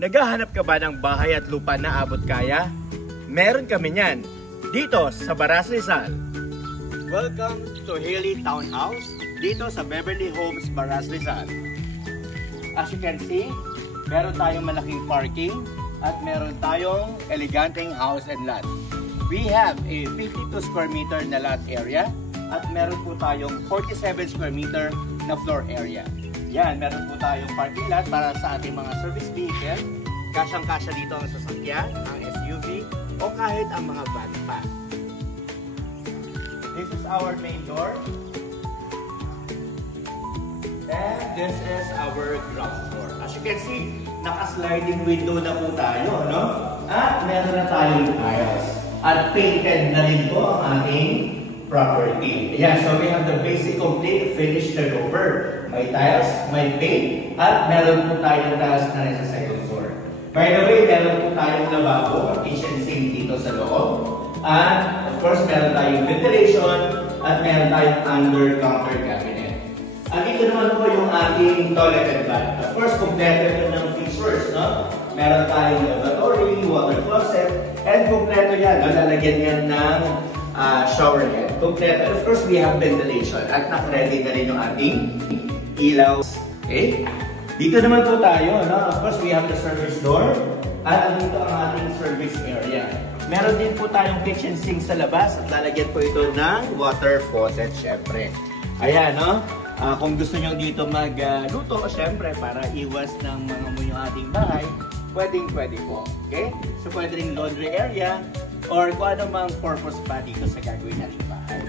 Naghahanap ka ba ng bahay at lupa na abot kaya? Meron kami niyan dito sa Baras Rizal. Welcome to Haley Townhouse dito sa Beverly Homes, Baras Rizal. As you can see, meron tayong malaking parking at meron tayong eleganteng house and lot. We have a 52 square meter na lot area at meron po tayong 47 square meter na floor area. Yan, meron po tayong parking lot para sa ating mga service vehicle. Kasyang-kasya dito ang sasakyan, ang SUV, o kahit ang mga van pa. This is our main door. And this is our ground floor. As you can see, naka-sliding window na po tayo, no? At meron na tayong tiles. At painted na rin po ang ating property. Yeah, so we have the basic complete finished turnover. May tiles, may paint, at meron po tayong tiles na rin sa second floor. By the way, meron po tayong lababo, kitchen sink dito sa loob. And of course, meron tayong ventilation at meron tayong under-counter cabinet. At dito naman po yung ating toilet and bath. Of course, kompleto yun ng features, no? Meron tayong lavatory, water closet, and kompleto yan. Lalagyan yan ng shower head. Kompleto. And of course, we have ventilation. At naka-ready na rin yung ating ilaw. Okay? Dito naman po tayo, no? Of course, we have the service door. At dito ang ating service area. Meron din po tayong kitchen sink sa labas. At lalagyan po ito ng water faucet, syempre. Ayan, no? Kung gusto nyo dito magluto, syempre, para iwas ng mga amoy yung ating bahay, pwede po. Okay? So, pwede rin laundry area or kung ano mang purpose pa dito sa gagawin natin bahay.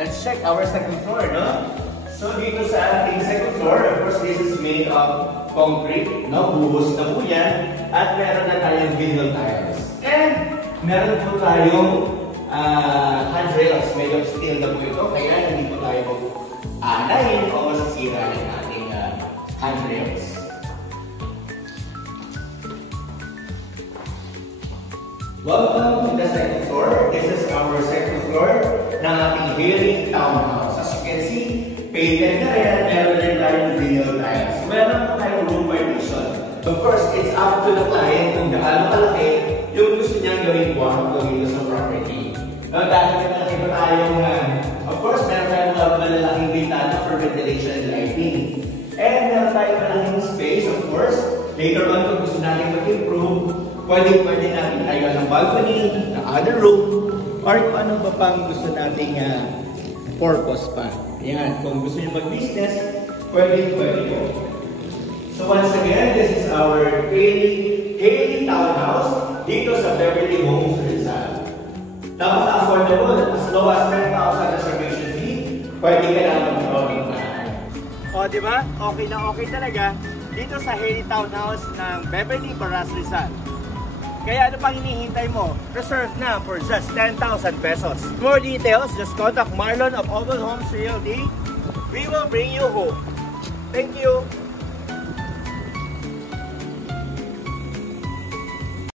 Let's check our second floor, no? So, dito sa ating second floor, of course, this is made of concrete, no? Buhos na po yan. At meron na tayong vinyl tiles. And meron po tayong handrails made of steel na po ito. Kaya hindi po tayo mag-aanayin o masasira ng ating handrails. Welcome to the second floor. This is our second floor ng ating Haley Townhouse. As you can see, painted na rin. Meron rin tayong vinyl tiles. Meron po tayong room partition. Of course, it's up to the client kung gaano kalaki yung gusto niyang gawing kwarto dito sa property. Dahil malaki pa tayong, of course, meron tayong malalaking bintana for ventilation and lighting. And meron tayong malaking space, of course. Later on, kung gusto natin mag-improve, pwede natin tayo ng balcony, ng other room, or kung ano ba pang gusto nating purpose pa. Yan, kung gusto nyo mag-business, pwede po. So once again, this is our Haley Townhouse dito sa Beverly Homes, Rizal. Napaka-affordable, as low as 10,000 reservation fee, pwede ka lang mag-drawing pa. O, diba? Okay na okay talaga dito sa Haley Townhouse ng Beverly, Baras Rizal. Kaya ano pang hinihintay mo? Reserve na for just 10,000 pesos. For more details, just contact Marlon of Oval Homes Realty. We will bring you home. Thank you!